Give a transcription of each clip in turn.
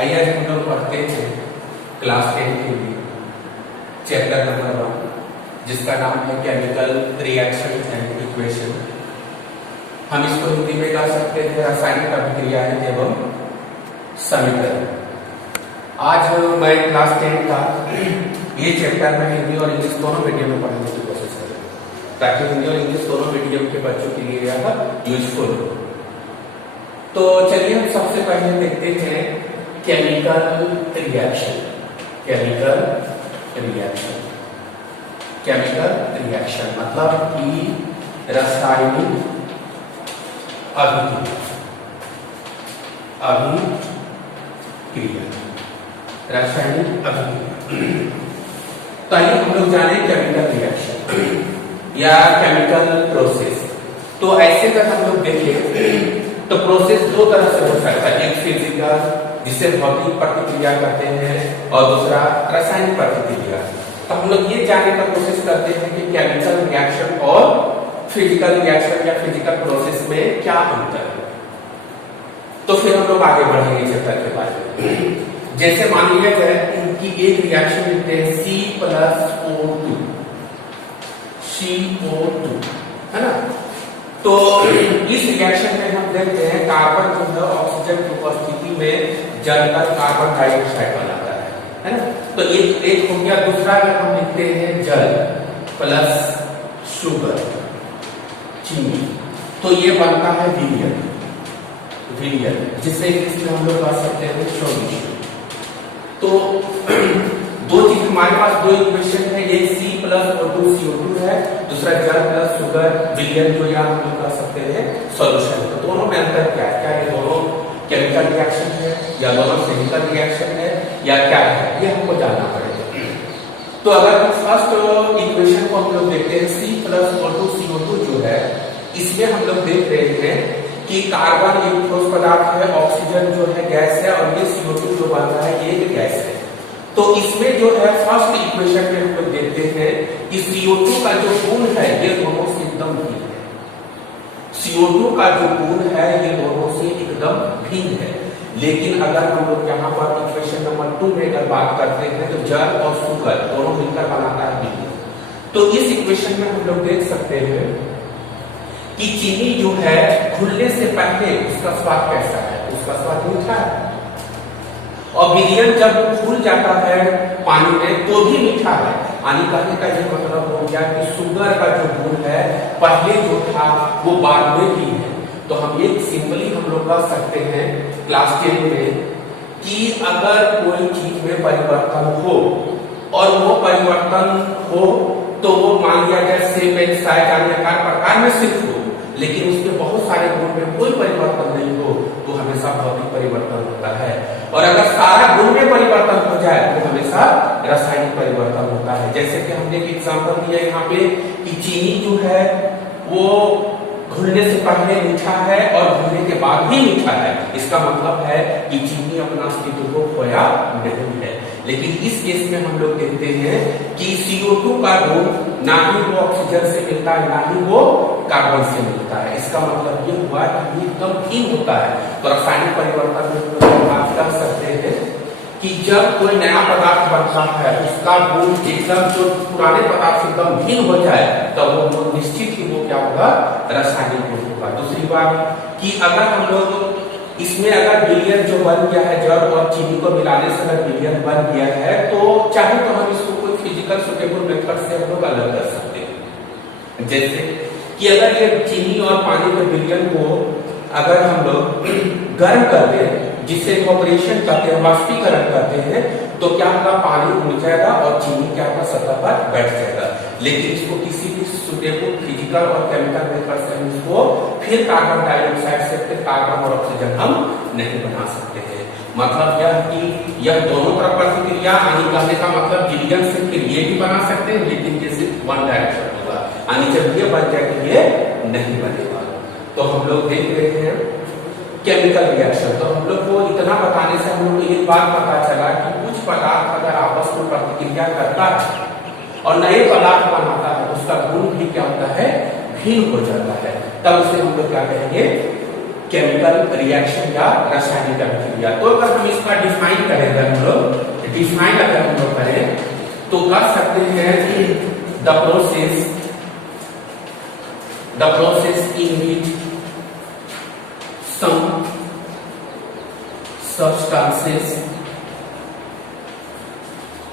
आइए आज हम लोग पढ़ते हैं क्लास 10 के लिए चैप्टर नंबर 1 जिसका नाम है केमिकल रिएक्शन एंड इक्वेशन। हम इसको हिंदी में कह सकते हैं रासायनिक अभिक्रियाएं एवं समीकरण। आज मैं क्लास 10 का ये चैप्टर में हिंदी और इंग्लिश दोनों मीडियम में पढ़ाने की कोशिश करेंगे ताकि हिंदी और इंग्लिश दोनों मीडियम के बच्चों के लिए यह यूजफुल हो। तो चलिए हम सबसे पहले देखते हैं chemical reaction. Chemical reaction, chemical reaction मतलब कि रासायनिक अभिक्रिया, अभिक्रिया, रासायनिक अभिक्रिया। तो आइए हम लोग जाने केमिकल रिएक्शन या केमिकल प्रोसेस। तो ऐसे अगर हम लोग देखें तो प्रोसेस दो तरह से हो सकता है, एक फिजिकल जिसे भौतिक प्रतिक्रिया कहते हैं और दूसरा रासायनिक प्रतिक्रिया। तो हम लोग ये जानने का कोशिश करते हैं कि केमिकल रिएक्शन और फिजिकल रिएक्शन या फिजिकल प्रोसेस में क्या अंतर है। तो फिर हम लोग आगे बढ़ेंगे चैप्टर के बारे में। जैसे मान लिया जाए कि एक रिएक्शन लिखते हैं C+O2, CO2 है ना। तो इस रिएक्शन में हम देखते हैं कार्बन जो है ऑक्सीजन की उपस्थिति में जलकर कार्बन डाइऑक्साइड बनाता है ना। तो एक हो गया। दूसरा अगर हम लिखते हैं जल प्लस शुगर, चीनी, तो ये बनता है विलियन, विलियन जिसे इंग्लिश में हम लोग कह सकते हैं सॉल्यूशन। तो दो चीज हमारे पास, दो इक्वेशन है, एक C+O2 CO2 है, दूसरा जल प्लस शुगर विलियन जो यहाँ हम लोग कह सकते हैं सॉल्यूशन। तो दोनों में अंतर क्या है? क्या ये दोनों केमिकल रिएक्शन है या दोनों फिजिकल रिएक्शन है या क्या है, ये हमको जानना पड़ेगा। तो अगर हम फर्स्ट इक्वेशन को हम लोग देखते हैं C+O2 CO2 जो है, इसमें हम लोग देख रहे हैं कि कार्बन एक ठोस पदार्थ है, ऑक्सीजन जो है गैस है और ये CO2 जो बन रहा है ये एक गैस है। तो इसमें जो है फर्स्ट इक्वेशन में हम लोग देखते हैं कि CO2 का जो गुण है ये दोनों से एकदम भिन्न है। CO2 का जो गुण है ये दोनों से एकदम भिन्न है। लेकिन अगर हम लोग यहाँ पर इक्वेशन नंबर 2 में अगर बात करते हैं तो जल और शुगर दोनों मिलकर बनाता है विलियन। तो इस इक्वेशन में हम लोग देख सकते हैं कि चीनी जो है घुलने से पहले उसका स्वाद कैसा है? उसका स्वाद मीठा है। और विलियन जब घुल जाता है पानी में तो भी मीठा है। यानी कहने का ये मतलब हो गया कि शुगर का जो गुण है पहले जो था वो बाद में भी है। तो हम एक सिंपली हम लोग कह सकते हैं क्लास 10 में कि अगर कोई चीज में परिवर्तन हो और वो परिवर्तन हो तो वो मान लिया जाए सेम एंड साइज आकार प्रकार में सिर्फ हो, लेकिन उसके बहुत सारे गुण में कोई परिवर्तन नहीं हो तो हमेशा भौतिक परिवर्तन होता है। और अगर सारा गुण में परिवर्तन हो जाए तो हमेशा रासायनिक परिवर्तन होता है। जैसे कि हमने एक एग्जांपल दिया यहाँ पे कि चीनी जो है वो घुलने से पहले मीठा है और घुलने के बाद भी मीठा है। इसका मतलब है कि चीनी अपना अस्तित्व को खोया नहीं है। लेकिन इस केस में हम लोग देखते हैं कि CO2 का गुण ना ही वो ऑक्सीजन से मिलता है ना ही वो कार्बन से मिलता है। इसका मतलब ये हुआ कि एकदम भिन्न होता है। तो रासायनिक परिवर्तन में हम बात कर सकते हैं कि जब कोई नया पदार्थ बनता है उसका गुण एकदम जो पुराने पदार्थ से एकदम भिन्न हो जाए तो वो निश्चित ही वो क्या होगा? रासायनिक गुण होगा। दूसरी बात कि अगर हम लोग इसमें अगर विलियन जो बन गया है जल और चीनी को मिलाने से अगर विलियन बन गया है तो चाहे तो हम इसको कोई फिजिकल सुटेबल मेथड से हम लोग अलग कर सकते हैं। जैसे कि अगर ये चीनी और पानी के विलियन को अगर हम लोग गर्म कर दें जिसे इवेपोरेशन करते हैं, वाष्पीकरण करते हैं, तो क्या होगा? पानी उड़ जाएगा और चीनी क्या होगा? सतह पर बैठ जाएगा। लेकिन इसको किसी भी सुटेबल फिजिकल और केमिकल मेथड से हम इसको फिर कार्बन डाइऑक्साइड से फिर कार्बन और ऑक्सीजन हम नहीं बना सकते हैं। मतलब यह कि यह दोनों तरफ प्रतिक्रिया यानी कहने का मतलब विलियन से फिर ये भी बना सकते हैं, लेकिन ये सिर्फ वन डायरेक्शन होगा। यानी जब ये बन जाए तो ये नहीं बनेगा। तो हम लोग देख रहे हैं केमिकल रिएक्शन। तो हम लोग को इतना बताने से हम लोग को ये बात पता चला कि कुछ पदार्थ अगर आपस में प्रतिक्रिया करता है और नए पदार्थ बनाता है उसका गुण भी क्या होता है? भिन्न हो जाता है। तब उसे हम लोग क्या कहेंगे? केमिकल रिएक्शन या रासायनिक अभिक्रिया। तो अगर हम इसका डिफाइन करें, अगर हम लोग डिफाइन अगर हम लोग करें तो कर सकते हैं the process in which some substances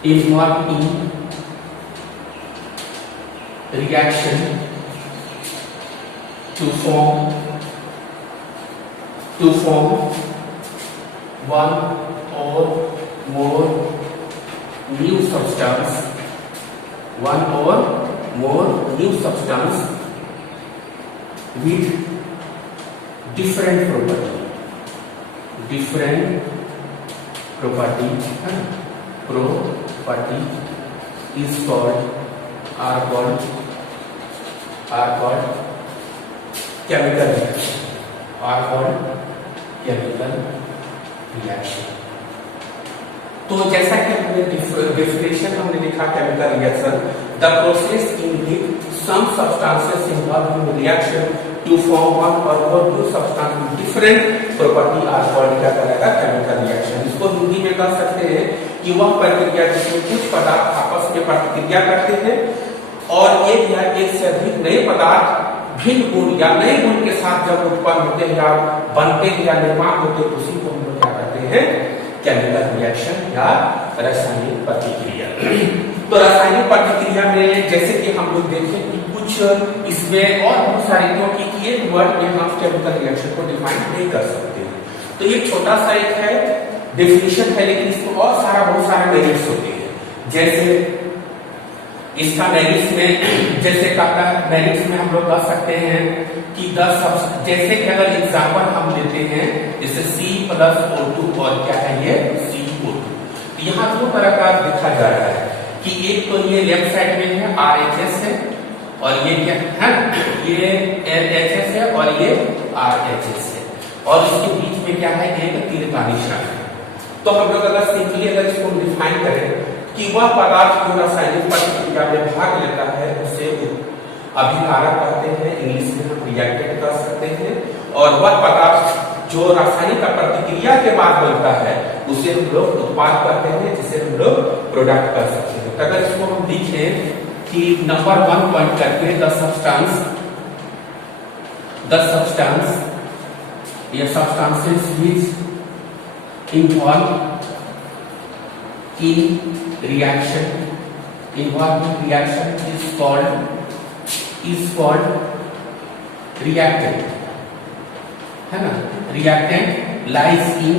involved in reaction to form one or more new substance, with different property is called chemical reaction। तो जैसा कि हमने डेफिनेशन हमने लिखा chemical reaction, the process in which some substances involve in reaction to form one और more new substance with different property are called क्या कहलाएगा chemical reaction. इसको हिंदी में कह सकते हैं कि वह प्रक्रिया जिसमें कुछ पदार्थ आपस में प्रतिक्रिया करते हैं और एक या एक से अधिक नए पदार्थ भिन्न गुण या नए गुण के साथ जब उत्पन्न होते हैं या बनते हैं या निर्माण होते हैं, उसी को हम लोग क्या कहते हैं केमिकल रिएक्शन या रासायनिक प्रतिक्रिया। तो रासायनिक प्रतिक्रिया में जैसे कि हम लोग देखें कि कुछ इसमें और बहुत सारे, क्योंकि एक वर्ड में हम केमिकल रिएक्शन को डिफाइन नहीं कर सकते। तो ये छोटा सा एक है डेफिनेशन है, लेकिन इसको और बहुत सारे मेरिट्स होते हैं। जैसे इसका मेरिट्स में जैसे मेरिट्स में हम लोग कह सकते हैं कि जैसे कि अगर एग्जाम्पल हम लेते हैं जैसे C+O2 और क्या है ये CO2, यहाँ दो तरह का देखा जा रहा है कि एक तो ये लेफ्ट साइड में है RHS है और ये क्या है ये LHS है और ये RHS है और इसके बीच में क्या है एक तीर का निशान है। तो हम लोग अगर सिंपली अगर इसको डिफाइन करें कि वह पदार्थ जो रासायनिक प्रतिक्रिया में भाग लेता है उसे अभिकारक कहते हैं, इंग्लिश में हम रिएक्टेंट कह सकते हैं, और वह पदार्थ जो रासायनिक प्रतिक्रिया के बाद बनता है उसे हम लोग उत्पाद कहते हैं, जिसे हम लोग प्रोडक्ट कर सकते हैं। तो अगर इसको हम लिखें कि नंबर 1 पॉइंट करके द सब्सटेंस या substances which involve in reaction is called reactant, है ना। reactant lies in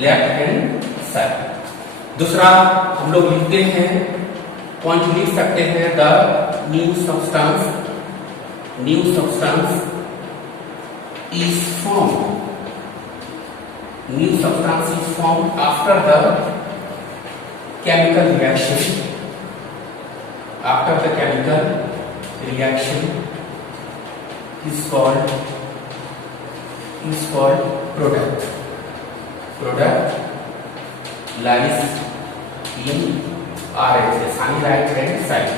left hand side। दूसरा हम लोग लिखते हैं पॉइंट लिख सकते हैं the new substance is formed after the chemical reaction is called product lies in RHS right hand side।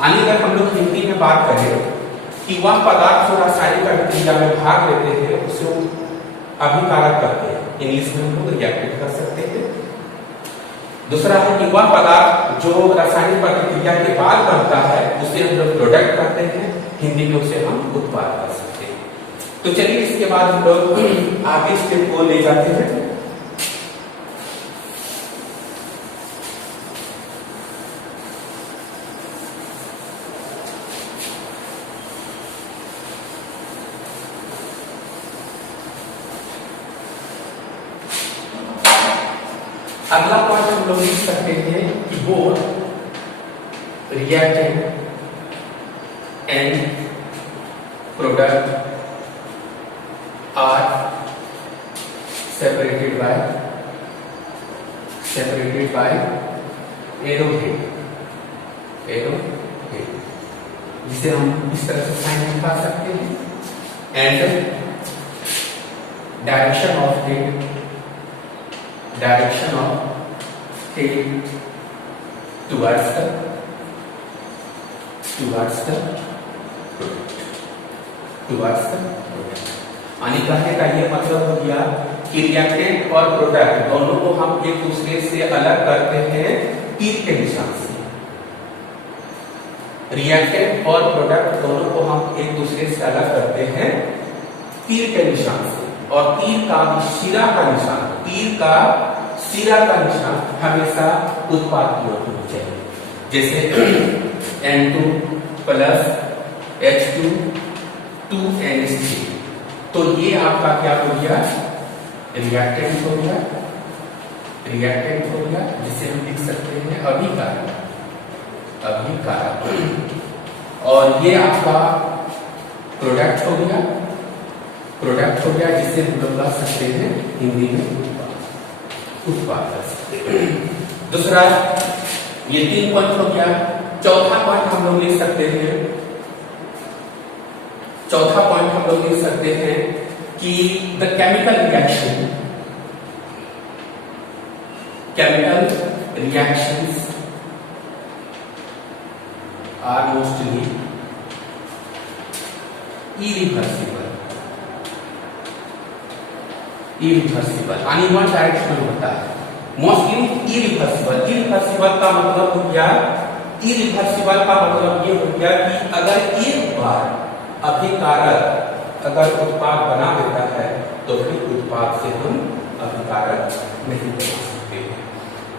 अगर हम लोग हिंदी में बात करें कि वह पदार्थ जो रासायनिक अभिक्रिया में भाग लेते हैं उसे अभिकारक कहते हैं, इंग्लिश में हम लोग रिएक्टेंट कर सकते हैं। दूसरा है कि वह पदार्थ जो रासायनिक प्रतिक्रिया के बाद बनता है उसे हम लोग प्रोडक्ट कहते हैं, हिंदी में उसे हम उत्पाद कर सकते हैं। तो चलिए इसके बाद हम लोग आगे स्टेप को ले जाते हैं। अगला पॉइंट हम लोग लिख सकते हैं कि both reactant and product are separated by arrowhead, जिसे हम इस तरह से साइन दिखा सकते हैं। And direction of head towards the product। Towards the product. यानी कहने का ये मतलब हो गया कि रिएक्टेंट और प्रोडक्ट दोनों को हम एक दूसरे से अलग करते हैं तीर के निशान से। रिएक्टेंट और प्रोडक्ट दोनों को हम एक दूसरे से अलग करते हैं तीर के निशान से, और तीर का सिरा का निशान, तीर का सिरा का निशान हमेशा उत्पाद की ओर होना चाहिए। जैसे N2 प्लस H2 2NH3, तो ये आपका क्या हो गया, रिएक्टेंट हो गया, रिएक्टेंट हो गया, जिसे हम लिख सकते हैं अभिकारक, अभिकारक। और ये आपका प्रोडक्ट हो गया, प्रोडक्ट हो गया, जिसे हम लोग कह सकते हैं हिंदी में उत्पादक। दूसरा ये 3 पॉइंट हो गया। चौथा पॉइंट हम लोग लिख सकते हैं, चौथा पॉइंट हम लोग लिख सकते हैं कि the chemical reaction, chemical reactions are mostly irreversible, irreversible यानी वन डायरेक्शनल होता है, मोस्टली इरिवर्सिबल। इरिवर्सिबल का मतलब हो गया, इरिवर्सिबल का मतलब ये हो गया कि अगर एक बार अभिकारक अगर उत्पाद बना देता है तो फिर उत्पाद से हम अभिकारक नहीं बना सकते हैं।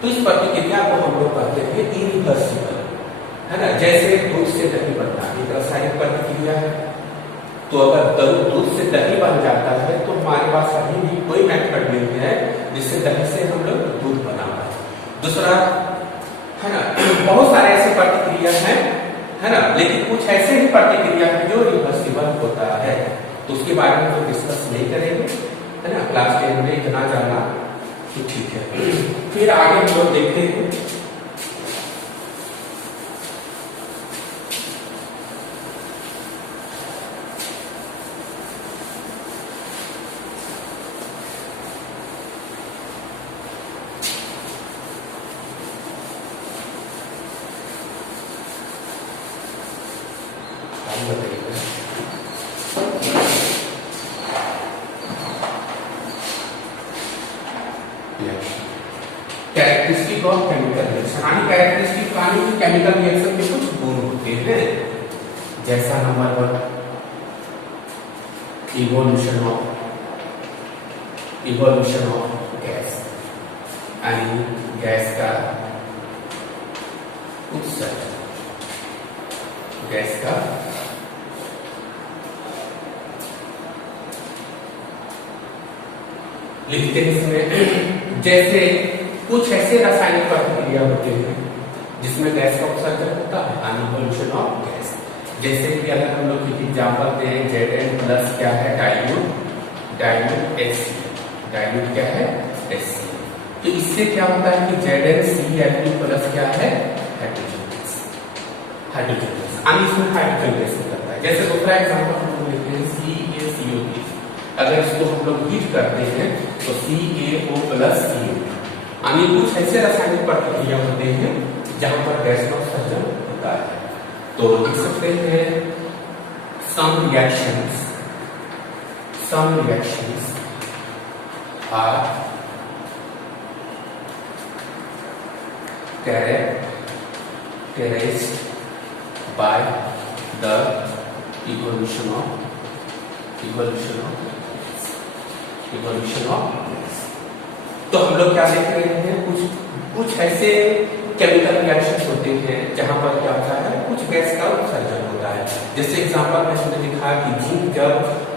तो इस प्रतिक्रिया को हम लोग कहते हैं इरिवर्सिबल, है ना। जैसे दूध से दही बनना एक रासायनिक प्रतिक्रिया है, तो अगर दूध से दही बन जाता है तो हमारे पास अभी भी कोई मेथड नहीं है जिससे दही से हम लोग दूध बना पाए। दूसरा, है ना, बहुत सारे ऐसे प्रतिक्रिया हैं, है ना, लेकिन कुछ ऐसे ही प्रतिक्रिया है जो रिवर्सिबल होता है, तो उसके बारे में तो डिस्कस नहीं करेंगे, है ना। क्लास 10 में इतना जाना तो ठीक है। फिर आगे हम लोग देखते हैं कैरेक्टरिस्टिक ऑफ केमिकल रिएक्शन। यानी कैरेक्टरिस्टिक यानी कि केमिकल रिएक्शन के कुछ गुण होते हैं, जैसा नंबर 1 इवोल्यूशन ऑफ गैस, यानी गैस का उत्सर्जन, गैस का लिखते हैं इसमें, जैसे कुछ ऐसे रासायनिक प्रतिक्रिया होते हैं जिसमें गैस का उत्सर्जन होता है, इवोल्यूशन ऑफ गैस। जैसे कि अगर हम लोग एग्जाम्पल दें, Zn प्लस क्या है, डाइल्यूट HCl, डाइल्यूट क्या है, HCl। तो इससे क्या होता है कि ZnCl2 प्लस क्या है, हाइड्रोजन गैस, हाइड्रोजन गैस, यानी इसमें हाइड्रोजन गैस निकलता है। जैसे दूसरा एग्जाम्पल हम लोग लेते हैं CaCO3, अगर इसको हम लोग हीट करते हैं तो CaO प्लस CO, यानी कुछ ऐसे रासायनिक प्रतिक्रिया होते हैं जहां पर गैस का उत्सर्जन होता है। तो लिख सकते हैं some reactions are characterized by the evolution of तो हम लोग क्या देख रहे हैं, कुछ ऐसे केमिकल रिएक्शंस होते हैं जहां पर क्या होता है, कुछ गैस का उत्सर्जन होता है। जैसे एग्जांपल में हमने लिखा कि जिंक जब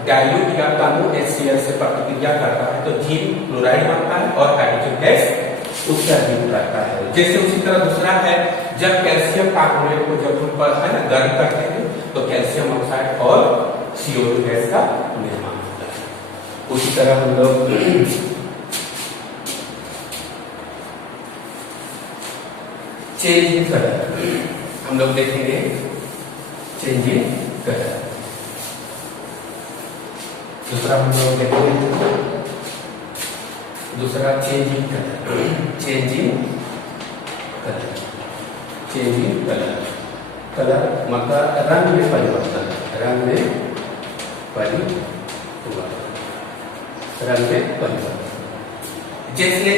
डाइल्यूट या कम HCl से प्रतिक्रिया करता है तो जिंक क्लोराइड बनता है और हाइड्रोजन गैस उत्सर्जित करता है। जैसे उसी तरह दूसरा है, जब कैल्शियम कार्बोनेट को जब हम है ना गर्म करते हैं तो कैल्शियम ऑक्साइड और CO2 गैस का निर्माण होता है। उसी तरह हम लोग चेंज इन कलर हम लोग देखेंगे, चेंज इन कलर। दूसरा हम लोग देखेंगे, दूसरा change in colour, change in colour, change in colour. Colour मतलब रंग में परिवर्तन, रंग में रंग में परिवर्तन। जैसे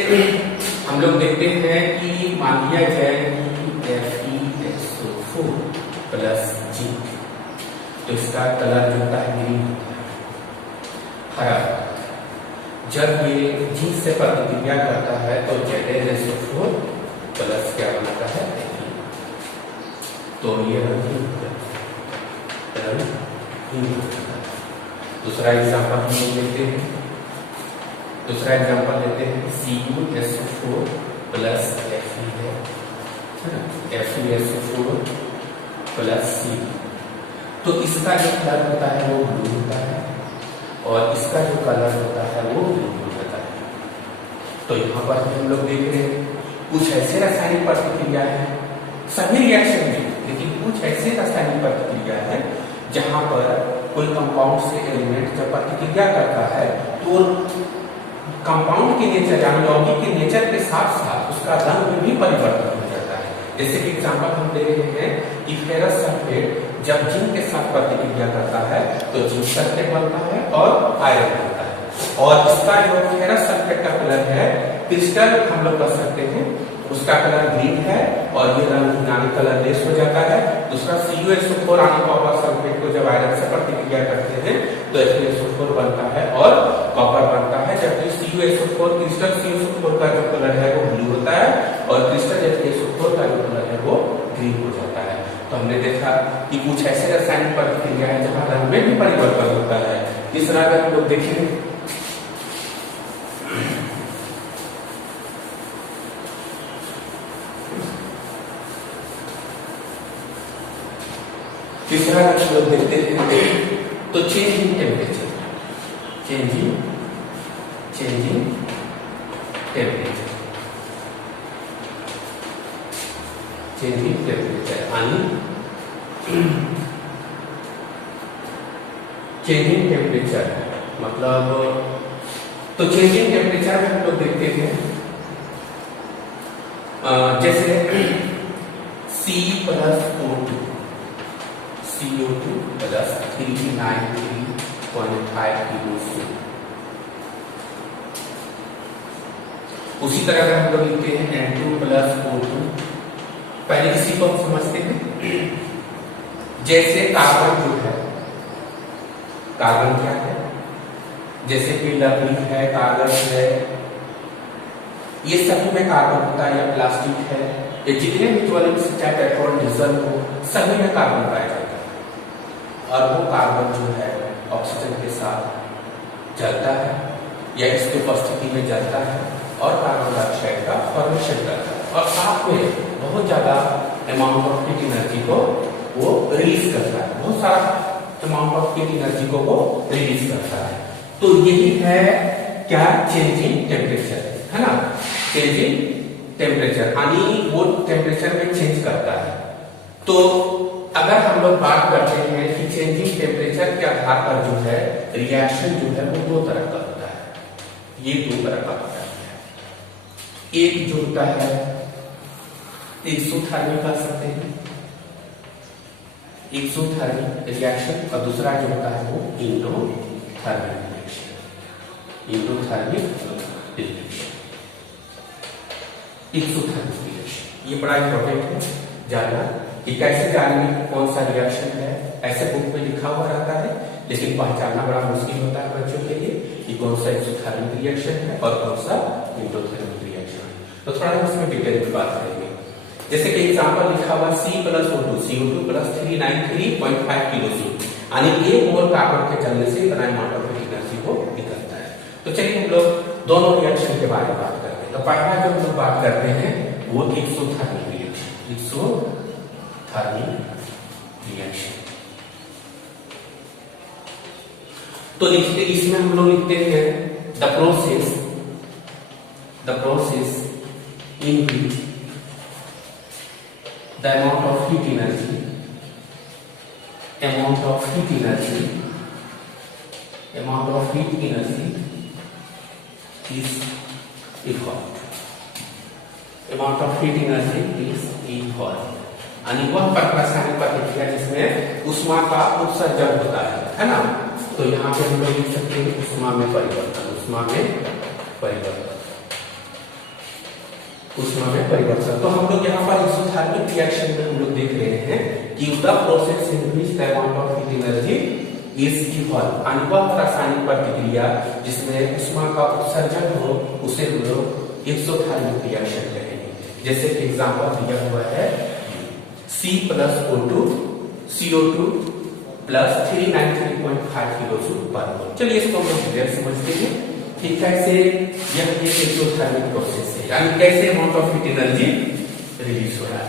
हम लोग देखते हैं कि मान लिया जाए कि FeSO4 प्लस G, तो इसका कलर जो होता है ग्रीन होता है, हरा। जब ये G से प्रतिक्रिया करता है तो ZnSO4 प्लस क्या बनाता है, तो ये रंग दूसरा एग्जांपल हम लोग लेते हैं। दूसरा एग्जांपल लेते हैं CuSO4 प्लस Fe है ना, FeSO4 प्लस C। तो इसका जो कलर होता है वो ब्लू होता है और इसका जो कलर होता है वो ग्रीन होता है। तो यहाँ पर हम लोग देख रहे हैं कुछ ऐसे रासायनिक प्रतिक्रिया है, सभी रिएक्शन में, लेकिन कुछ ऐसे रासायनिक प्रतिक्रिया है जहां पर कोई कंपाउंड से एलिमेंट जब प्रतिक्रिया करता है तो कंपाउंड के नेचर यानी यौगिक के नेचर के साथ साथ उसका रंग में भी परिवर्तन हो जाता है। जैसे कि एग्जांपल हम दे रहे हैं कि फेरस सल्फेट जब जिंक के साथ प्रतिक्रिया करता है तो जिंक सल्फेट बनता है और आयरन बनता है। और इसका जो फेरस सल्फेट का कलर है क्रिस्टल हम लोग कर सकते हैं, उसका कलर ग्रीन है और ये रंग यानी कलर लेस हो जाता है। दूसरा CuSO4 यानी कॉपर सल्फेट को जब आयरन से प्रतिक्रिया करते हैं तो FeSO4 बनता है और कॉपर बनता है, जबकि CuSO4 क्रिस्टल CuSO4 का जो कलर है वो ब्लू होता है और क्रिस्टल FeSO4 का जो कलर है वो ग्रीन हो जाता है। तो हमने देखा कि कुछ ऐसे रासायनिक प्रतिक्रिया है जहां रंग में भी परिवर्तन होता है। तीसरा अगर हम लोग देखें तीसरा अगर हम लोग देखते हैं तो चेंजिंग टेम्परेचर, चेंजिंग टेम्परेचर यानी चेंजिंग टेम्परेचर मतलब, तो चेंजिंग टेम्परेचर में हम लोग देखते हैं जैसे C plus O2 CO2 plus 393.5 kJ। उसी तरह अगर हम लोग लिखते हैं N2 प्लस O2, पहले इसी को हम समझते हैं। जैसे कार्बन जो है, कार्बन क्या है, जैसे कि लकड़ी है, कागज है, ये सभी में कार्बन होता है, या प्लास्टिक है, ये जितने भी ज्वलनशील चाहे पेट्रोल डीजल हो सभी में कार्बन पाया जाता है। और वो कार्बन जो है ऑक्सीजन के साथ जलता है या इसकी उपस्थिति में जलता है और कार्बन डाइऑक्साइड का फॉर्मेशन करता है और साथ में बहुत ज्यादा अमाउंट ऑफ हीट एनर्जी को वो रिलीज करता है, बहुत सारा अमाउंट ऑफ हीट एनर्जी को वो रिलीज करता है। तो यही है क्या, चेंजिंग टेम्परेचर है ना, चेंजिंग टेम्परेचर यानी वो टेम्परेचर में चेंज करता है। तो अगर हम लोग बात करते हैं कि चेंजिंग टेम्परेचर के आधार पर जो है रिएक्शन जो है वो दो तरह का होता है, ये दो तरह का होता है। एक जो होता है एक्सोथर्मिक कह सकते हैं, एक्सोथर्मिक रिएक्शन, और दूसरा जो होता है वो endothermic reaction, endothermic reaction, exothermic reaction. ये बड़ा इंपॉर्टेंट है जानना कि कैसे जानेंगे कौन सा रिएक्शन है। ऐसे बुक में लिखा हुआ रहता है लेकिन पहचानना बड़ा मुश्किल होता है बच्चों के लिए कि कौन सा एक्सोथर्मिक रिएक्शन है और कौन सा इंडोथर्मिक रिएक्शन है। तो थोड़ा हम इसमें डिटेल में बात करेंगे। जैसे कि एग्जांपल लिखा हुआ C plus O2 CO2 plus 393.5 kJ, यानी 1 मोल कार्बन के जलने से इतना अमाउंट ऑफ एनर्जी को निकलता है। तो चलिए हम लोग दोनों रिएक्शन के बारे में बात करते हैं। तो पहला जो हम लोग बात करते हैं वो एक्सोथर्मिक रिएक्शन, एक्सोथर्मिक रिएक्शन। तो लिखते इसमें हम लोग लिखते हैं the process in which the amount of heat energy is equal, यानी वह रासायनिक प्रतिक्रिया जिसमें ऊष्मा का उत्सर्जन होता है ना, तो यहाँ पे हम लोग लिख सकते हैं ऊष्मा में परिवर्तन, ऊष्मा में परिवर्तन, ऊष्मा में परिवर्तन। तो हम लोग यहाँ पर एक्सोथर्मिक रिएक्शन में हम लोग देख रहे हैं कि the process in which the amount of heat energy is given, वह रासायनिक प्रतिक्रिया जिसमें ऊष्मा का उत्सर्जन हो उसे हम लोग एक्सोथर्मिक रिएक्शन कहेंगे। जैसे कि एग्जांपल दिया हुआ है C+O2 CO2 प्लस 393.5 किलोजूल पर मोल। चलिए इसको हम क्लियर समझते हैं कि कैसे यह एक एक्सोथर्मिक प्रोसेस है, यानी कैसे amount of heat energy release हो रहा है।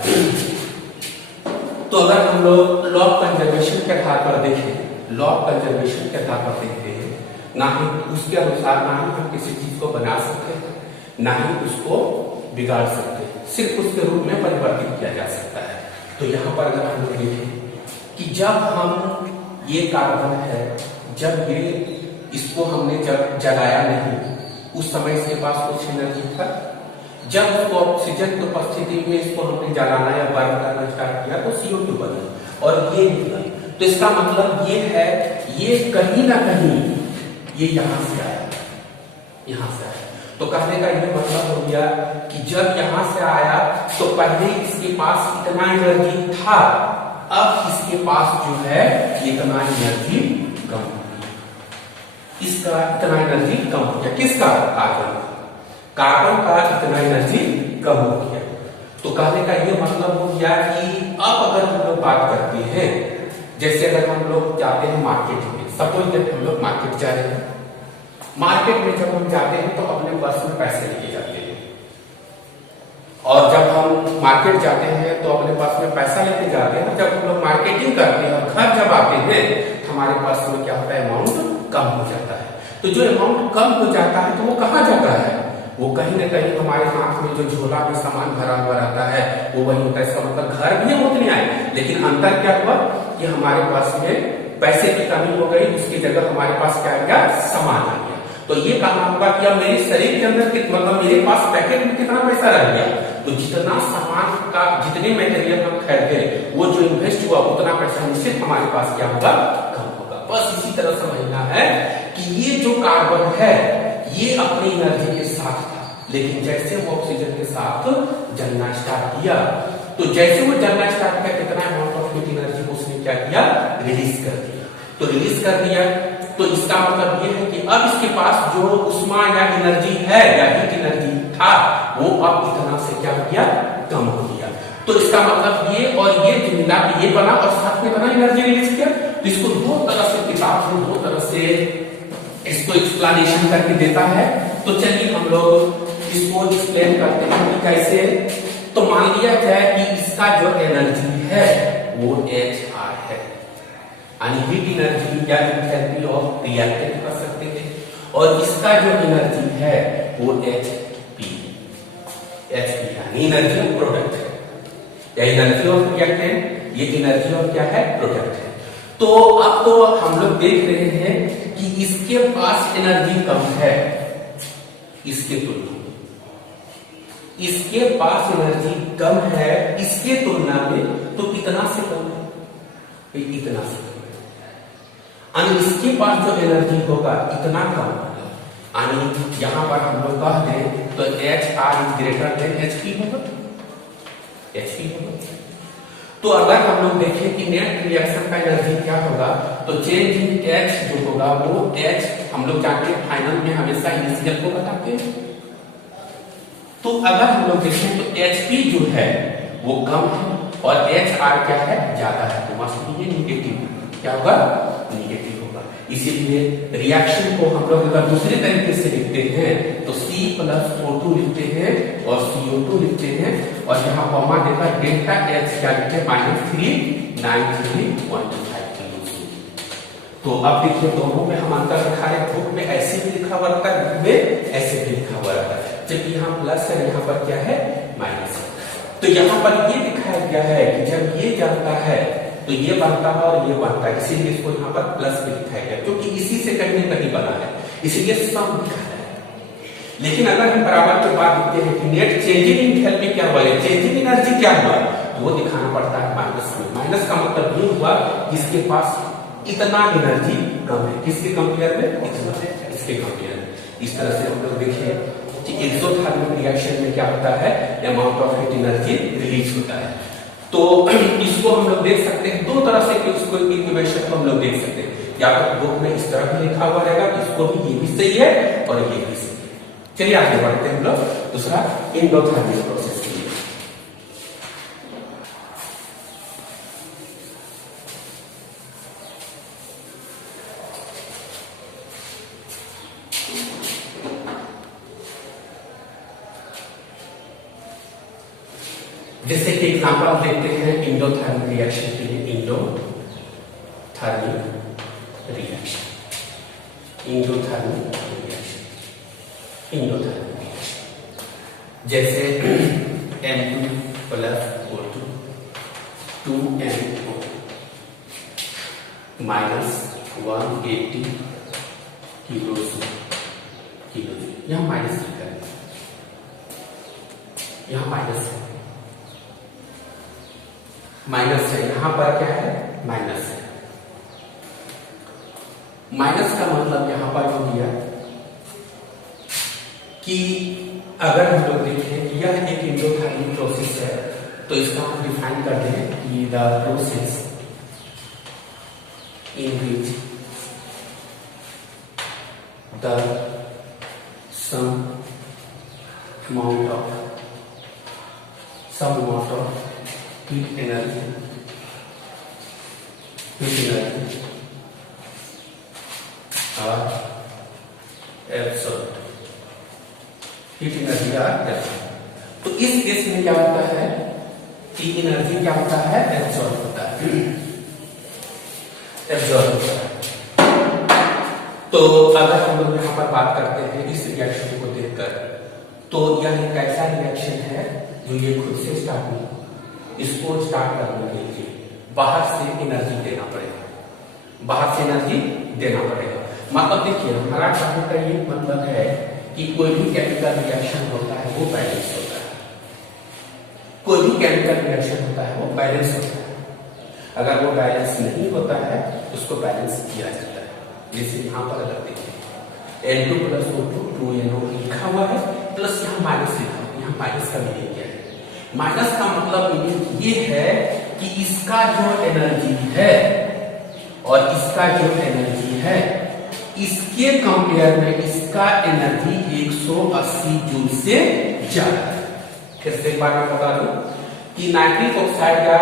तो अगर हम लोग लॉ ऑफ कंजर्वेशन के आधार पर देखें, लॉ ऑफ कंजर्वेशन के आधार पर देखते हैं, ना ही उसके अनुसार ना ही हम किसी चीज को बना सकते हैं, ना ही उसको बिगाड़ सकते हैं, सिर्फ उसके रूप में परिवर्तित किया जा सकता है। तो यहाँ पर अगर हम लोग देखें कि जब हम ये कार्बन है, जब ये इसको हमने जब जलाया नहीं, उस समय इसके पास कुछ एनर्जी था। जब उसको ऑक्सीजन की उपस्थिति में इसको हमने जलाना या बर्न करना स्टार्ट किया तो CO2 बना और ये निकला। तो इसका मतलब ये है, ये कहीं ना कहीं ये यहां से आया, यहां से आया। तो कहने का ये मतलब हो गया कि जब यहां से आया तो पहले इसके पास इतना एनर्जी था, अब इसके पास जो है इतना एनर्जी कम हो गया, इसका इतना एनर्जी कम हो गया। किसका? कार्बन का, कार्बन का इतना एनर्जी कम हो गया। तो कहने का ये मतलब हो गया कि अब अगर हम लोग बात करते हैं, जैसे अगर हम लोग जाते हैं मार्केट में, सपोज दैट हम लोग मार्केट जा रहे हैं, मार्केट में जब हम जाते हैं तो अपने पर्स में पैसे लेके जाते हैं, और जब हम मार्केट जाते हैं तो अपने पास में पैसा लेके जाते हैं। जब हम लोग मार्केटिंग करते हैं और घर जब आते हैं हमारे पास में क्या होता है, अमाउंट कम हो जाता है। तो जो अमाउंट कम हो जाता है तो वो कहाँ जाता है, वो कहीं ना कहीं हमारे हाथ में जो झोला में सामान भरा हुआ रहता है वो वही होता है। इसका मतलब घर भी हम उतने आए, लेकिन अंतर क्या हुआ कि हमारे पास में पैसे की कमी हो गई, उसकी जगह हमारे पास क्या आ गया, सामान आ गया। तो ये कहना होगा कि अब मेरे शरीर के अंदर मतलब मेरे पास पैकेट में कितना पैसा रह गया, तो जितना सामान का जितने मटेरियल हम खरीदे वो जो इन्वेस्ट हुआ उतना पैसा निश्चित हमारे पास क्या होगा, कम होगा। बस इसी तरह समझना है कि ये जो कार्बन है ये अपनी एनर्जी के साथ था, लेकिन जैसे वो ऑक्सीजन के साथ जलना स्टार्ट किया, तो जैसे वो जलना स्टार्ट किया कितना अमाउंट ऑफ हीट एनर्जी को उसने क्या किया, रिलीज कर दिया। तो रिलीज कर दिया तो इसका मतलब ये है कि अब इसके पास जो उष्मा या एनर्जी है या हीट एनर्जी था वो अब इतना से क्या हो गया, कम हो गया। तो इसका मतलब ये और ये जो मिला ये बना और साथ में बना एनर्जी रिलीज किया। तो इसको दो तरह से किताब में दो तरह से इसको एक्सप्लेनेशन करके देता है। तो चलिए हम लोग इसको एक्सप्लेन करते हैं कि कैसे। तो मान लिया जाए कि इसका जो एनर्जी है वो HR है, यानी हीट एनर्जी या एंथैल्पी ऑफ रिएक्टेंट कर सकते हैं, और इसका जो एनर्जी है वो HP यानी एनर्जी ऑफ प्रोडक्ट है, या एनर्जी ऑफ रिएक्टेंट, ये एनर्जी ऑफ क्या है, प्रोडक्ट है। तो अब तो हम लोग देख रहे हैं कि इसके पास एनर्जी कम है इसके तुलना में, इसके पास एनर्जी कम है इसके तुलना में, तो कितना से कम है, इतना से कम है, यानी इसके पास जो एनर्जी होगा इतना कम होगा। यानी यहां पर हम लोग कह दें तो HR is greater than HP होगा, HP होगा। तो अगर हम लोग देखें कि नेट रिएक्शन का एनर्जी क्या होगा, तो चेंज इन H जो होगा वो H हम लोग जानते हैं फाइनल में हमेशा इनिशियल को बताते हैं। तो अगर हम लोग देखें तो HP जो है वो कम है और HR क्या है, ज्यादा है, तो मस्ट ये निगेटिव क्या होगा, निगेटिव होगा। इसीलिए रिएक्शन को हम लोग अगर दूसरे तरीके से लिखते हैं तो C+O2 लिखते हैं और CO2 लिखते हैं, और यहाँ कॉमा देखा डेल्टा H क्या लिखते हैं, -393.5 किलोजूल। तो अब देखिए दोनों में हम अंतर दिखा रहे हैं, बुक में ऐसे भी लिखा हुआ रहता है, बुक में ऐसे भी लिखा हुआ रहता है, जबकि यहाँ प्लस है यहाँ पर क्या है, माइनस है। तो यहाँ पर ये दिखाया गया है कि जब ये जलता है तो ये बनता है और ये बनता है, इसीलिए इसको यहाँ पर प्लस भी दिखाया गया, क्योंकि इसी से कहीं न कहीं बना है, इसीलिए सम दिखा है। लेकिन अगर हम बराबर के बाद देखते हैं कि नेट चेंजिंग एंथैल्पी क्या हुआ, चेंजिंग एनर्जी क्या हुआ, तो वो दिखाना पड़ता है माइनस में। माइनस का मतलब ये हुआ इसके पास इतना एनर्जी कम है। किसके कंपेयर में? इतना, इसके कंपेयर में। इस तरह से हम लोग देखें कि एक्सोथर्मिक रिएक्शन में क्या होता है, amount of heat energy release होता है। तो इसको हम लोग देख सकते हैं दो तरह से, इसको इक्वेशन को हम लोग देख सकते हैं, या फिर बुक में इस तरह भी लिखा हुआ रहेगा कि इसको भी ये भी सही है और ये भी सही है। चलिए आगे बढ़ते हैं हम लोग दूसरा एंडोथर्मिक प्रोसेस के लिए। जैसे कि एग्जांपल देखते हैं एंडोथर्मिक रिएक्शन के लिए। Endothermic reaction, endothermic reaction, endothermic reaction जैसे N2 plus O2 2NO minus 180 kilojoule, यहां माइनस लिखा है, यहां माइनस है, माइनस है, यहां पर क्या है, माइनस है। माइनस का मतलब यहां पर हो गया कि अगर हम लोग देखें कि यह एक एंडोथर्मिक प्रोसेस है, तो इसका हम डिफाइन कर दें कि the process in which the sum amount of heat energy are absorbed, heat energy are absorb. तो इस केस में क्या होता है कि एनर्जी क्या होता है, एब्सॉर्ब होता है, एब्सॉर्ब होता है। तो अगर हम लोग यहाँ पर बात करते हैं इस रिएक्शन को देखकर, तो यह एक ऐसा रिएक्शन है जो ये खुद से स्टार्ट नहीं, इसको स्टार्ट करने के लिए बाहर से एनर्जी देना पड़ेगा, बाहर से एनर्जी देना पड़ेगा। मतलब देखिए हमारा कहने का ये मतलब है कि कोई भी केमिकल रिएक्शन होता है वो बैलेंस होता है, कोई भी केमिकल रिएक्शन होता है वो बैलेंस होता है। अगर वो बैलेंस नहीं होता है उसको बैलेंस किया जाता है। जैसे यहाँ पर अगर देखिए N2 प्लस O2 2NO लिखा हुआ है, प्लस यहाँ माइनस लिखा हुआ है, यहाँ माइनस का मीनिंग क्या है, माइनस का मतलब मीनिंग ये है कि इसका जो एनर्जी है और इसका जो एनर्जी है, इसके कंपेयर में इसका एनर्जी 180 जूल से ज्यादा है। फिर से एक बार मैं बता दूं कि नाइट्रिक ऑक्साइड या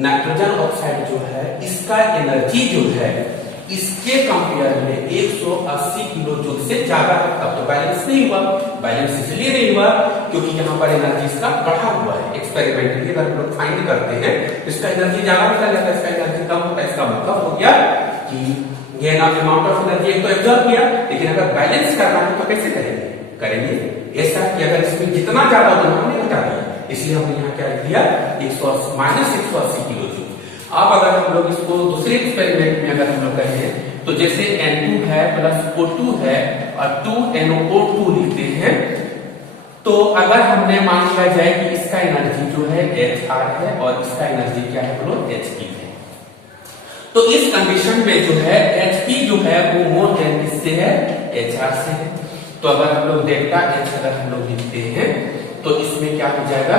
नाइट्रोजन ऑक्साइड जो है, इसका एनर्जी जो है इसके कंपेयर में 180 किलो जूल से ज्यादा है। तब तो बैलेंस नहीं हुआ, बैलेंस इसलिए नहीं हुआ क्योंकि यहाँ पर एनर्जी इसका बढ़ा हुआ है। एक्सपेरिमेंटली अगर हम लोग फाइंड करते हैं तो इसका एनर्जी ज्यादा निकल जाता है, इसका एनर्जी कम होता है। इसका मतलब हो गया कि ये अमाउंट ऑफ एनर्जी एक तो एब्जॉर्ब किया, लेकिन अगर बैलेंस करना है तो कैसे करेंगे ऐसा कि अगर इसमें जितना ज्यादा होगा हमने घटा दिया, इसलिए हमने यहाँ क्या लिख दिया, 180 माइनस 180 किलो जूल। अब अगर हम लोग इसको दूसरे एक्सपेरिमेंट में अगर हम लोग कहें तो जैसे N2 है प्लस O2 है और 2NO2 लिखते हैं, तो अगर हमने मान लिया जाए कि इसका एनर्जी जो है HR है और इसका एनर्जी क्या है बोलो HP है, तो इस कंडीशन में जो है HP जो है वो मोर देन किससे है, HR से है। तो अगर हम लोग डेल्टा H अगर हम लोग लिखते हैं तो इसमें क्या हो जाएगा,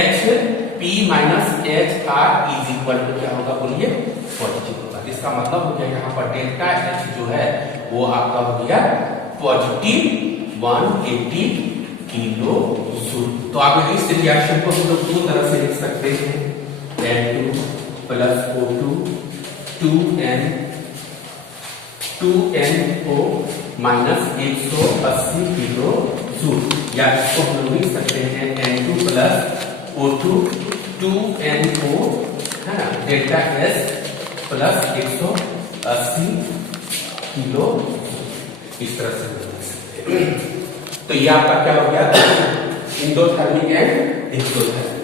HP minus HR is equal to क्या होगा बोलिए, पॉजिटिव होगा। इसका मतलब हो गया यहाँ पर डेल्टा H जो है वो आपका हो गया पॉजिटिव 180 किलो जूल। तो आप इस रिएक्शन को हम लोग दो तरह से लिख सकते हैं, N2 plus O2 2NO minus 180 kilo joule, या इसको हम लोग लिख सकते हैं N2 प्लस O2 2NO है ना डेल्टा S प्लस 180 किलो, इस तरह से लिख सकते हैं। तो ये आपका क्या हो गया, एंडोथर्मिक एंड एक्सोथर्मिक।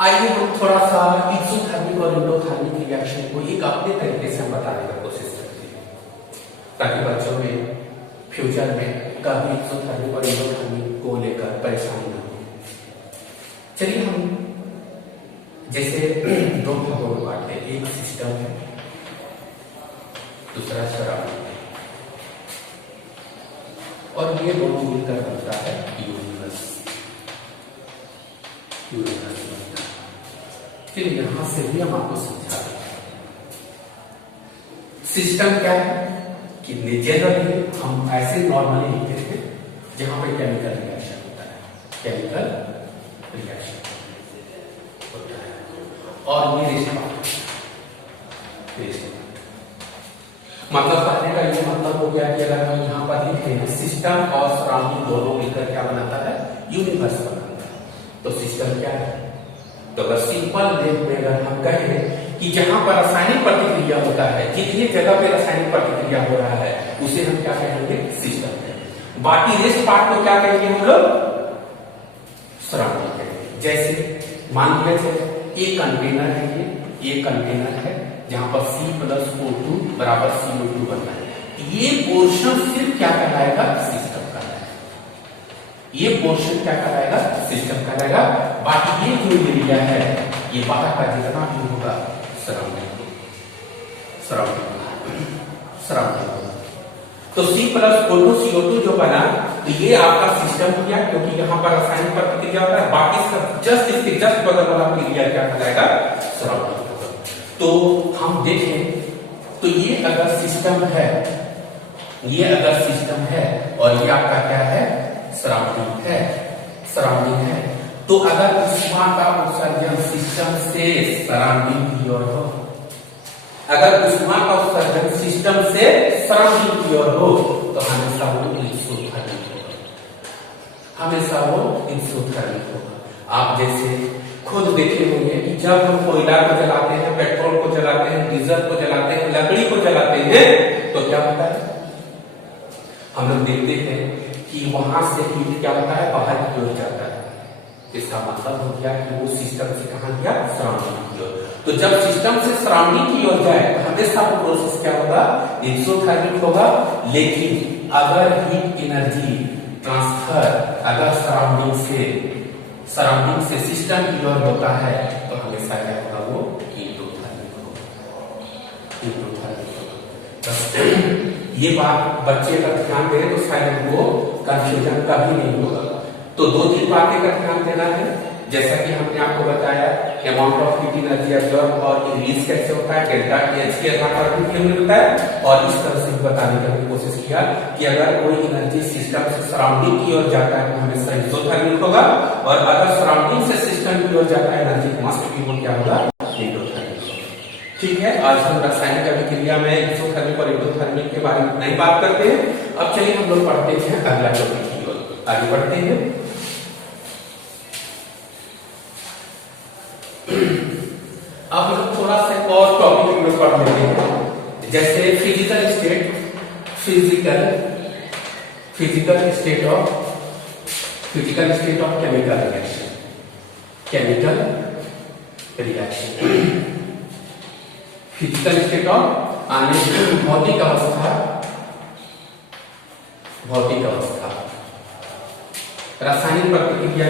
आइए हम थोड़ा सा एक्सोथर्मिक और एंडोथर्मिक रिएक्शन को एक अपने तरीके से हम बताने की कोशिश करते हैं, ताकि बच्चों में फ्यूचर में कभी एक्सोथर्मिक और एंडोथर्मिक को लेकर परेशानी न हो। चलिए हम जैसे दो भागों में बांटे, एक सिस्टम है, दूसरा सराउंडिंग है, और ये दोनों मिलकर बनता है यूनिवर्स। फिर यहां से भी हम आपको समझा दें सिस्टम क्या है कि जनरली हम ऐसे नॉर्मली लिखते हैं जहां पे केमिकल रिएक्शन होता है, केमिकल रिएक्शन होता है, और ये मतलब कहने का ये मतलब हो गया कि अगर हम यहाँ पर लिखते हैं सिस्टम और सराउंडिंग दोनों मिलकर क्या बनाता है, यूनिवर्स बनाता है। तो सिस्टम क्या है, तो अगर सिंपल वे में अगर हम कहें कि जहां पर रासायनिक प्रतिक्रिया होता है, जितनी जगह पे रासायनिक प्रतिक्रिया हो रहा है उसे हम क्या कहेंगे, सिस्टम कहेंगे। बाकी रेस्ट पार्ट को क्या कहेंगे हम लोग, सराउंडिंग कहेंगे। जैसे मान लीजिए एक कंटेनर है, ये कंटेनर है जहां पर C+O2 बराबर CO2 बनना है। ये पोर्शन सिर्फ क्या कहलाएगा, सिस्टम कहलाएगा। ये पोर्शन क्या कहलाएगा, सिस्टम कहलाएगा। बाकी ये जो एरिया है, ये बाहर का जितना भी होगा सराउंडिंग होगा। तो C+O2 CO2 जो बना, तो ये आपका सिस्टम हो गया, क्योंकि यहाँ पर रासायनिक प्रतिक्रिया होता है। बाकी सब इसके जस्ट बगल वाला एरिया क्या कहलाएगा, सराउंडिंग। तो हम देखें तो ये अगर सिस्टम है, ये अगर सिस्टम है और ये आपका क्या है, सराउंडिंग है, तो अगर ऊष्मा का उत्सर्जन सिस्टम से सराउंडिंग की ओर हो, अगर ऊष्मा का उत्सर्जन सिस्टम से सराउंडिंग की ओर हो, तो हमेशा वो इंसोथर्मिक होगा, हमेशा वो इंसोथर्मिक होगा। आप जैसे खुद देखे होंगे कि जब हम कोयला को जलाते हैं, पेट्रोल को जलाते हैं, डीजल को जलाते हैं, लकड़ी को जलाते हैं, तो क्या होता है, हम लोग देखते हैं कि वहां से हीट क्या होता है, बाहर की ओर जाता है। इसका मतलब हो गया कि वो सिस्टम से कहां गया, सराउंडिंग की ओर। तो जब सिस्टम से सराउंडिंग की ओर जाए तो हमेशा वो प्रोसेस क्या होगा, एक्सोथर्मिक होगा। लेकिन अगर हीट एनर्जी ट्रांसफर अगर सराउंडिंग से सिस्टम की ओर होता है तो हमेशा क्या होगा, वो इंडोथर्मिक होगा। बस ये बात बच्चे का ध्यान दें तो शायद वो कंफ्यूजन कभी नहीं होगा। तो दो तीन बातें का ध्यान देना है, जैसा कि हमने आपको बताया amount of heat energy absorb और रिलीज कैसे होता है, डेल्टा H के आधार पर भी हमने बताया, और इस तरह से बताने का भी कोशिश किया कि अगर कोई एनर्जी सिस्टम से सराउंडिंग की ओर जाता है तो हमेशा एक्सोथर्मिक होगा, और अगर सराउंडिंग से सिस्टम की ओर जाता है एनर्जी मस्ट बी वो क्या होगा, एंडोथर्मिक होगा। ठीक है, आज हम रासायनिक अभिक्रिया में एक्सोथर्मिक और एंडोथर्मिक के बारे में नहीं बात करते हैं। अब चलिए हम लोग पढ़ते हैं अगला टॉपिक की ओर, आगे बढ़ते हैं। अब हम लोग थोड़ा सा और टॉपिक हम लोग पढ़ लेते हैं, जैसे physical state of chemical reaction, physical state of भौतिक अवस्था, रासायनिक प्रतिक्रिया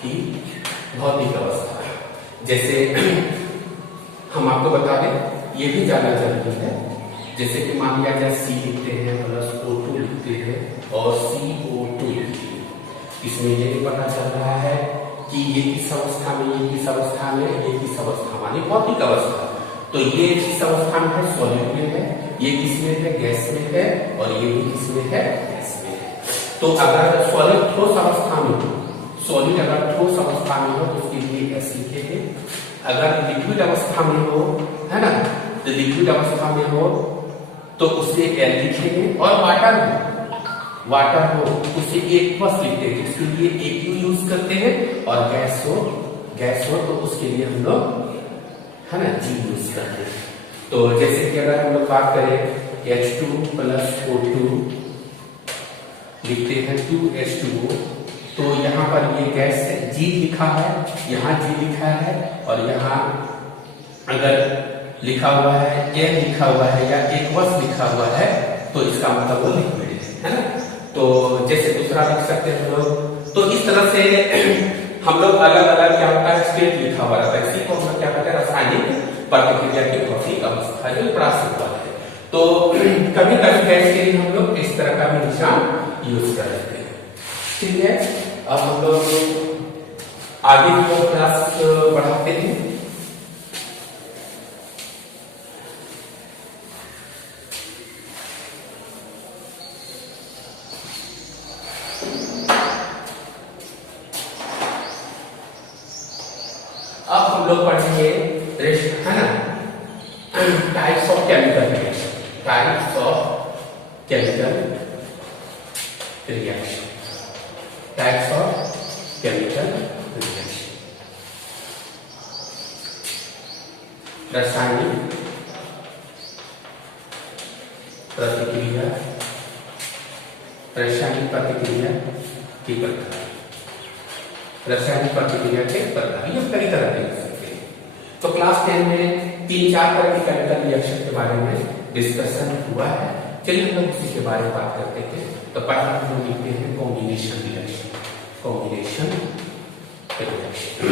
की भौतिक अवस्था। जैसे हम आपको बता दें, ये भी जानना जरूरी है, जैसे कि मान लिया जाए C लिखते हैं +O2 लिखते हैं और CO2 लिखते हैं, इसमें ये नहीं पता चल रहा है कि ये किस अवस्था में, ये किस अवस्था में, ये किस अवस्था मानी भौतिक अवस्था। तो ये किस अवस्था में है, सॉलिड में है, ये किसमें है, गैस में है, और ये भी किसमें है, गैस में है। तो अगर सॉलिड ठोस अवस्था में हो, सॉलिड अगर ठोस अवस्था में हो तो उसके लिए S लिखेंगे, अगर लिक्विड अवस्था में हो, है ना, तो लिक्विड अवस्था में हो तो उसे L लिखेंगे, और वाटर हो उसे Aqueous लिखते हैं, उसके लिए AQ यूज करते हैं, और गैस हो तो उसके लिए हम लोग, है ना, G यूज करते हैं। तो जैसे कि अगर हम लोग बात करें H2+O2 लिखते हैं 2H2O, तो यहाँ पर ये गैस है, G लिखा है, यहाँ G लिखा है, और यहाँ अगर लिखा हुआ है N लिखा हुआ है या एक्वस लिखा हुआ है तो इसका मतलब वो लिक्विड है। है ना। तो जैसे दूसरा लिख सकते हैं हम लोग, तो इस तरह से हम लोग अलग अलग क्या होता है स्टेट लिखा हुआ रहता है, इसी को हम लोग क्या कहते हैं रासायनिक प्रतिक्रिया की भौतिक अवस्था, जो बड़ा सिंपल है। तो कभी कभी गैस के लिए हम लोग इस तरह का भी निशान यूज कर लेते हैं। ठीक है, अब हम लोग आगे की ओर क्लास बढ़ाते हैं। अब हम लोग पढ़ेंगे है ना types of chemical reaction, types of chemical reaction, types of chemical reaction. रासायनिक प्रतिक्रिया, रासायनिक प्रतिक्रिया की प्रकार, रासायनिक प्रतिक्रिया के प्रकार, ये कई तरह के हो सकते हैं। तो क्लास 10 में 3-4 तरह की केमिकल रिएक्शन के बारे में डिस्कशन हुआ है। चलिए हम लोग उसी के बारे में बात करते हैं। तो पहला हम लोग लिखते हैं combination reaction, combination reaction,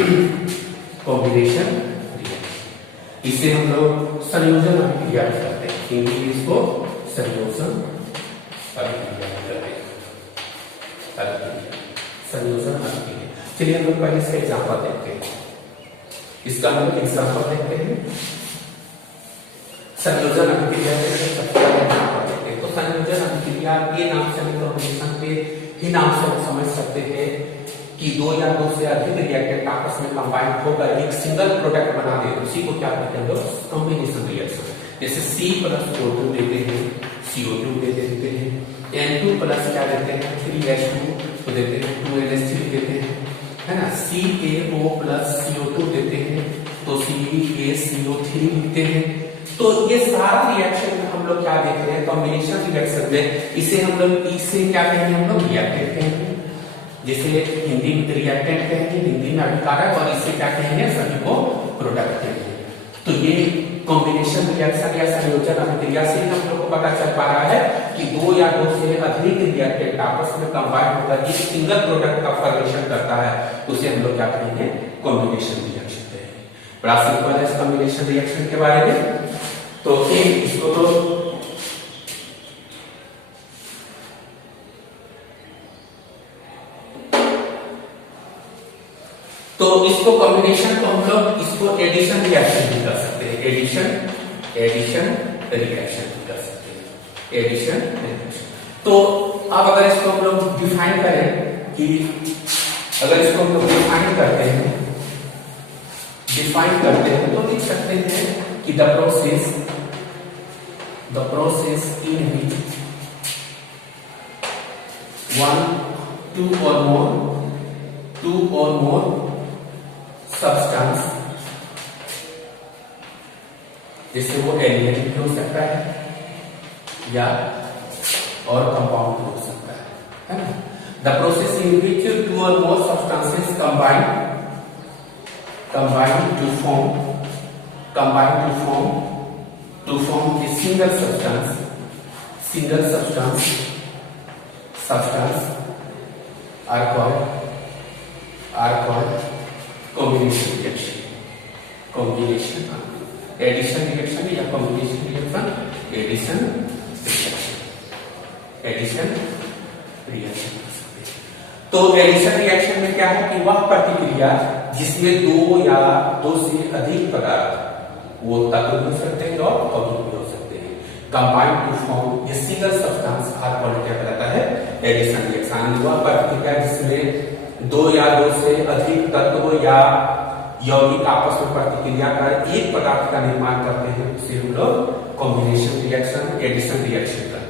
combination reaction. इसे हम लोग संयोजन अभिक्रिया कहते हैं, हिंदी में इसको संयोजन अभिक्रिया कहते हैं, संयोजन अभिक्रिया। चलिए हम लोग पहले इसका एग्जांपल देखते हैं, इसका हम लोग एग्जांपल देखते हैं। संयोजन अभिक्रिया के सबसे पहले एग्जांपल देखते हैं। तो संयोजन अभिक्रिया के नाम से हम कॉम्बिनेशन के ही नाम से हम समझ सकते हैं कि दो या दो से अधिक रिएक्टेंट आपस में कंबाइन होकर एक सिंगल प्रोडक्ट बना दे, उसी को क्या कहते हैं लोग कॉम्बिनेशन रिएक्शन। जैसे C+O2 देते हैं, CO2 दे देते हैं, N2 प्लस क्या देते हैं 3H2 तो देते हैं, 2NH3 देते हैं, है ना। CaO प्लस CO2 देते हैं तो CaCO3 लिखते हैं। तो ये सारा रिएक्शन में हम लोग क्या देख रहे हैं कॉम्बिनेशन रिएक्शन में, इसे हम लोग इसे क्या कहेंगे हम लोग रिएक्टेंट कहेंगे, जैसे हिंदी में रिएक्टेंट कहेंगे, हिंदी में अभिकारक, और इसे क्या कहेंगे सभी को प्रोडक्ट कहेंगे। तो ये कॉम्बिनेशन रिएक्शन या संयोजन अभिक्रिया से हम लोग को पता चल पा रहा है कि दो या दो से अधिक रिएक्टेंट आपस में कंबाइन होकर एक सिंगल प्रोडक्ट का फॉर्मेशन करता है, उसे हम लोग क्या कहेंगे कॉम्बिनेशन रिएक्शन कहेंगे। बड़ा सिंपल है इस कॉम्बिनेशन रिएक्शन के बारे में। तो इसको तो इसको कॉम्बिनेशन को हम लोग इसको एडिशन रिएक्शन भी कर सकते हैं, एडिशन रिएक्शन भी कर सकते हैं, एडिशन रिएक्शन। तो अब अगर इसको हम लोग डिफाइन करें कि अगर इसको हम लोग डिफाइन करते हैं तो लिख सकते हैं कि the process in which 2 or more substance, जैसे वो एलिमेंट भी हो सकता है या और कंपाउंड हो सकता है ना। The process in which 2 or more substances combine to form a single substance are called combination reaction, addition reaction या combination reaction, addition reaction। तो एडिशन रिएक्शन में क्या है कि वह प्रतिक्रिया जिसमें दो या दो से अधिक पदार्थ, वो तत्व हो सकते हैं और अणु भी हो सकते हैं, combine to form a single substance are called क्या कहलाता है एडिशन रिएक्शन। वह प्रतिक्रिया जिसमें दो या दो से अधिक तत्व या यौगिक आपस में प्रतिक्रिया कर एक पदार्थ का निर्माण करते हैं, उसे हम लोग कॉम्बिनेशन रिएक्शन, एडिशन रिएक्शन करते हैं।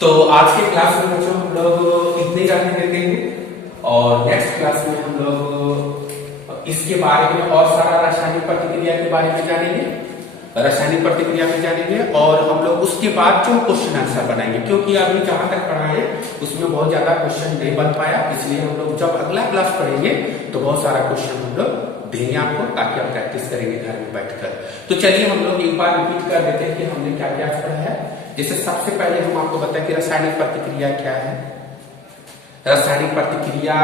तो आज के क्लास में बच्चों हम लोग इतने जानने देते हैं, और नेक्स्ट क्लास में हम लोग इसके बारे में और सारा रासायनिक प्रतिक्रिया के बारे में जानेंगे, रासायनिक प्रतिक्रिया में जानेंगे, और हम लोग उसके बाद जो क्वेश्चन आंसर बनाएंगे, क्योंकि अभी जहां तक पढ़ा है उसमें बहुत ज्यादा क्वेश्चन नहीं बन पाया, इसलिए हम लोग जब अगला क्लास पढ़ेंगे तो बहुत सारा क्वेश्चन हम लोग देंगे आपको, ताकि आप प्रैक्टिस करेंगे घर में बैठकर। तो चलिए हम लोग एक बार रिपीट कर देते हैं कि हमने क्या क्या पढ़ा है। जैसे सबसे पहले हम आपको बताएं कि रासायनिक प्रतिक्रिया क्या है, रासायनिक प्रतिक्रिया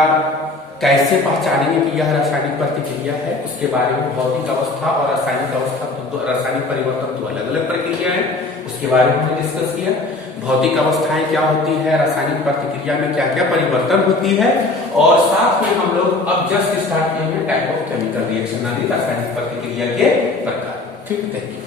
कैसे पहचानेंगे कि यह रासायनिक प्रतिक्रिया है, उसके बारे में भौतिक अवस्था और रासायनिक अवस्था रासायनिक परिवर्तन दो अलग अलग प्रक्रिया है, उसके बारे में हमने डिस्कस किया। भौतिक अवस्थाएं क्या होती है, रासायनिक प्रतिक्रिया में क्या क्या परिवर्तन होती है, और साथ में हम लोग अब जस्ट स्टार्ट किए हैं टाइप ऑफ केमिकल रिएक्शन, यानी रासायनिक प्रतिक्रिया के प्रकार। ठीक है।